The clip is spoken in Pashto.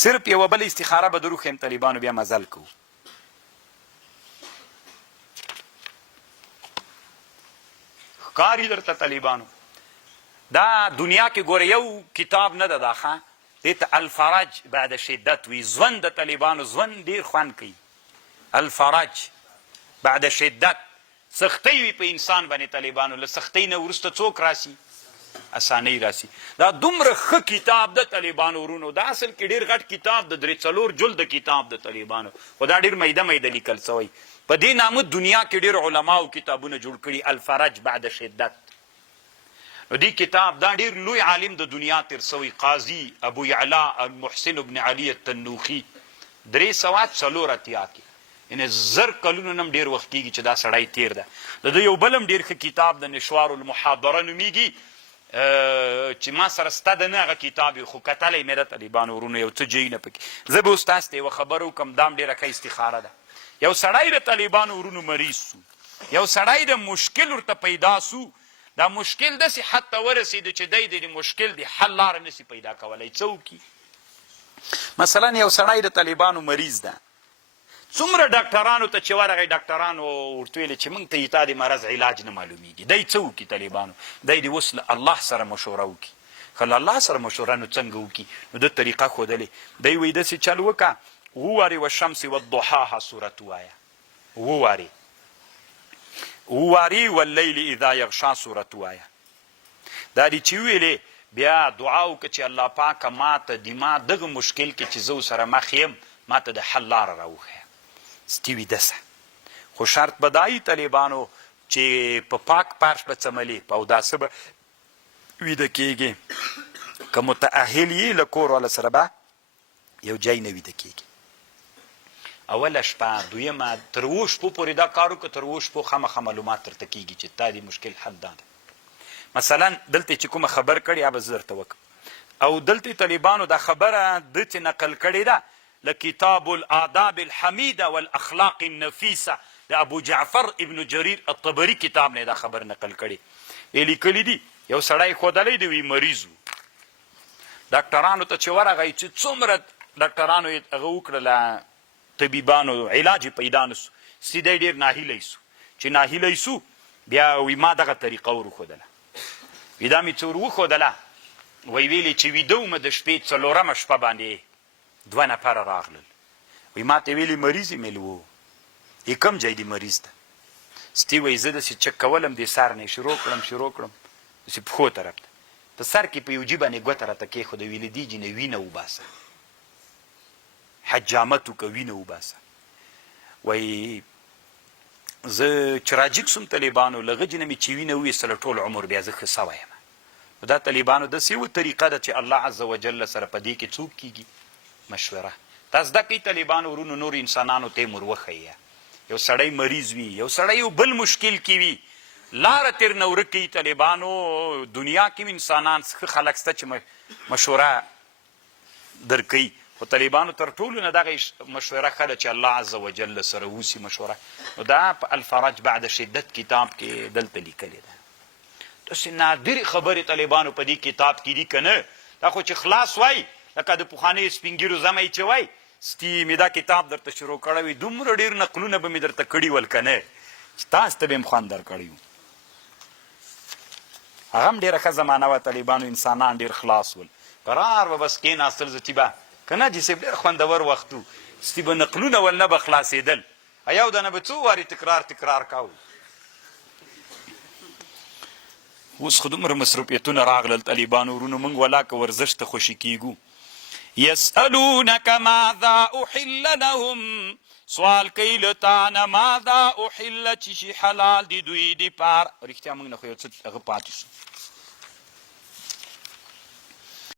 صرف یوه بله استخاره به درو ښیم طالبانو بیا مزل کوو. ښکاري درته طالبانو دا دنیا کې ګوره یو کتاب نه ده دا ښه دې ته الفرج بعد شدت وي. ژوند د طالبانو ژوند ډېر خوند کوي. الفرج بعد شدت سختۍ وي په انسان باندې طالبانو. له سختۍ نه وروسته څوک راسي؟ اسانۍ راسي. دا دومره ښه کتاب د طالبانو ورونو. دا اصل کې ډېر غټ کتاب د 3-4 جلد کتاب د طالبانو، خو دا ډېر میده میده لیکل سوی. په دې نامه دنیا کې ډېر علماو کتابونه جوړ کړي. الفرج بعد شدت. نو دې کتاب دا ډېر لوی عالم د دنیا تېر سوی قاضي ابو یعلا المحسن بن علي التنوخي 304 کې، یعنې 1000 کلونو نه هم ډېر وخت کېږي چې دا سړی تېر ده. د ده یو بل هم ډېر ښه کتاب د نشوار المحاضره نومیږي چې ما سره سته د نه هغه کتاب یې، خو کتلی مې ده طالبانو ورونو یو څه جی نه پکې. زه به اوس تاسو ته یوه خبره وکړم، دا هم ډېره ښه استخاره ده. یو سړی د طالبانو ورونو مریض سو، یو سړی د مشکل ورته پیدا سو. دا مشکل داسې حد ته ورسېده چې دی د مشکل د حل لاره نسي پیدا کولی. څه وکړي؟ مثلا یو سړی د طالبانو مریض ده، څومره ډاکټرانو ته چې ورغی ډاکټرانو ورته ویلې چې موږ ته تا د مرض علاج نه معلومیږي. دی څه وکړي طالبانو؟ دی د اوس له الله سره مشوره وکړي. که له الله سره مشوره نو څنګه وکړي؟ نو ده طریقه ښودلې. دی وایي داسې چل وکړه 7 وارې والشمس والضحاها صورت ووایه، 7 وارې، 7 وارې واللیل اذا یغشا صورت ووایه. دا دې چې ویلې بیا دعا وکړه چې الله پاکه ما ته ما دغه مشکل کې چې زه ورسره مخ یم ما ته د حل لاره راوښیه. ستي وي دسه، خو شرط به دا وي طالبانو چې په پاک پارش به څملې، په اوداسه به ویده کېږي. که متأهل یې له کور والا سره به یو ځای نه ویده کېږي. اوله شپه، دویمه، تر 7 شپو پورې دا کار وکړه. تر 7 شپو خامخا معلومات درته کېږي چې تا د مشکل حل دا ده. مثلا دلته چې کومه خبر کړې هغه به زه درته وکړم. او دلته طالبانو دا خبره ده چې نقل کړې ده لکتاب الآداب الحمیده والاخلاق النفیسه د ابو جعفر ابن جریر الطبري کتاب نه دا خبر نقل کړي. یې لیکلي دي یو سړی ښودلی دی وي مریض و، ډاکټرانو ته چې ورغی چې څومره ډاکټرانو یې هغه وکړله طبیبانو علاج یې پیدا نه سو، سیده ډېر ناهیلی سو. چې ناهیلی سو بیا وی ما دغه طریقه ور وښودله. وي دا مې څه ور وښودله، وی ویلې چې ویده ومه د شپې 4مه شپه باندې 2 نفره راغلل. وی ما ته ویلې مریض یې مې و. یې کوم ځای دی مریض ته؟ ستي وایي زه داسې چک کولم دې سر نه یې شروع کړم داسې پښو طرف ته، په سر کې په یو جي باندې ګوته راته کېښوده. ویلې دې جي نه وینه وباسه، حجامت وکړه، وینه وباسه. وایي زه چې راجګ سوم طالبانو له هغه جي نه مې چې وینه وویستله ټول عمر بیا زه ښه سوی یم. نو دا طالبانو داسې یوه طریقه ده چې الله عز وجل سره په دې کې څوک کېږي مشوره. تا زده کوي طالبانو ورونو نور انسانانو ته یې ور وښیه. یو سړی مریض وي، یو سړی یو بل مشکل کې وي، لاره تېر نه ورک کوي. طالبانو دنیا کې انسانان ښه خلک شته چې مشوره درکوي، خو طالبانو تر ټولو نه دغه مشوره ښه ده چې الله عز وجل سره وسي مشوره. نو دا په الفرج بعد شدت کتاب کې دلته لیکلې ده. داسې نادرې خبرې طالبانو په دې کتاب کې دي که نه؟ دا خو چې خلاص وای لکه د پخوانیو سپین ږیرو زمه یې چې وای ستی مې دا کتاب درته شروع کړی وي، دومره ډېر نقلونه به مې درته کړي ول که نه چې تاسو ته به م خوند درکړی وو. هغه هم ډېره ښه زمانه وه. طالبانو انسانان ډېر خلاص ول، قرار به بس کېناستل زتي به که نه جي صاحب ډېر خوندور وخت و. ستی به نقلونه ول نه به خلاصېدل، یو دانه به څو وارې تکرار کاوه. اوس خو دومره مصروفیتونه راغلل طالبانو ورونو، موږ ولاکه ورزش ته خوشي کېږو. یسألونک ماذا احل لهم، سوال کوي له تا نه ماذا احل چې شي حلال دي دوی دپاره. رښتیا موږ نه خو یو څه هغه پاتې سو